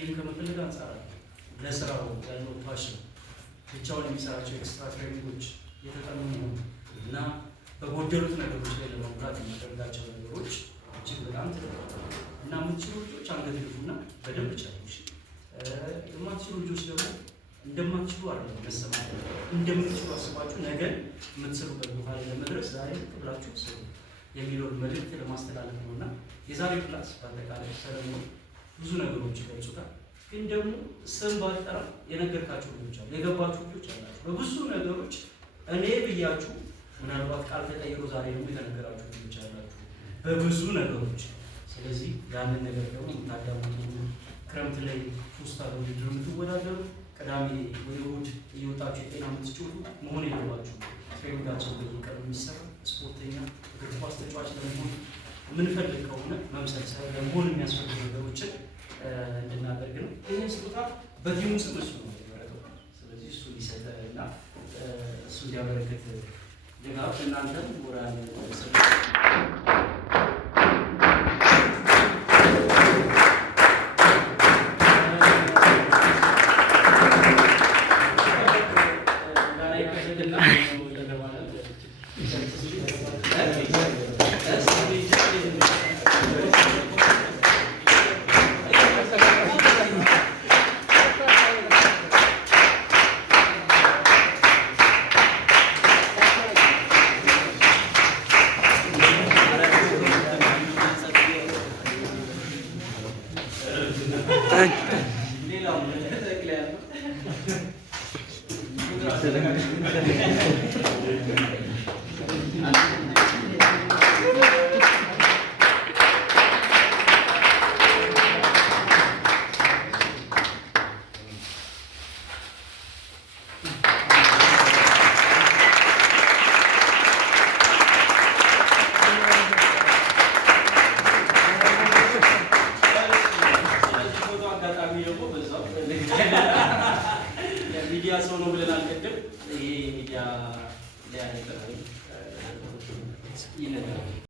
ይህን ከመፈለግ አንጻር ለስራው ያለው ፓሽን ብቻውን የሚሰራቸው ኤክስትራ ትሬኒንጎች የተጠኑ እና በጎደሉት ነገሮች ላይ ለመሙላት የሚያደርጋቸው ነገሮች እጅግ በጣም ትልቅ እና የምትችሉ ልጆች አንገት ይሉና በደንብ ቻሉሽ። የማትችሉ ልጆች ደግሞ እንደማትችሉ አይደለም መሰማት እንደምትችሉ አስባችሁ ነገ የምትሰሩበት ቦታ ላይ ለመድረስ ዛሬ ብላችሁ ስሩ የሚለውን መልእክት ለማስተላለፍ ነው እና የዛሬ ክላስ በአጠቃላይ ሰለሞን ብዙ ነገሮች ይገልጹታል። ግን ደግሞ ስም ባልጠራ የነገርካቸው ልጆች አሉ፣ የገባችሁ ልጆች አላችሁ በብዙ ነገሮች እኔ ብያችሁ ምናልባት ቃል ተቀይሮ ዛሬ ደግሞ የተነገራችሁ ልጆች አላችሁ በብዙ ነገሮች። ስለዚህ ያንን ነገር ደግሞ የምታዳምጡ ክረምት ላይ ፖስታ ውድድር የምትወዳደሩ ቅዳሜ ወይ እሑድ እየወጣችሁ የጤና የምትጫወቱ መሆን የለባችሁ። ትሬኒንጋችን በየቀኑ የሚሰራ ስፖርተኛ እግር ኳስ ተጫዋች ለመሆን የምንፈልግ ከሆነ መምሰል ሳይሆን ለመሆን የሚያስፈልጉ ነገሮችን እንድናደርግ ነው። ይህን ስጦታ በቲሙ ስም እሱ ነው የሚመረጠው። ስለዚህ እሱ ሊሰጠና እሱ እንዲያበረክት ድጋፍ እናንተም ሞራል ሚዲያ ሰው ነው ብለን አልቀድም። ይሄ ሚዲያ ላይ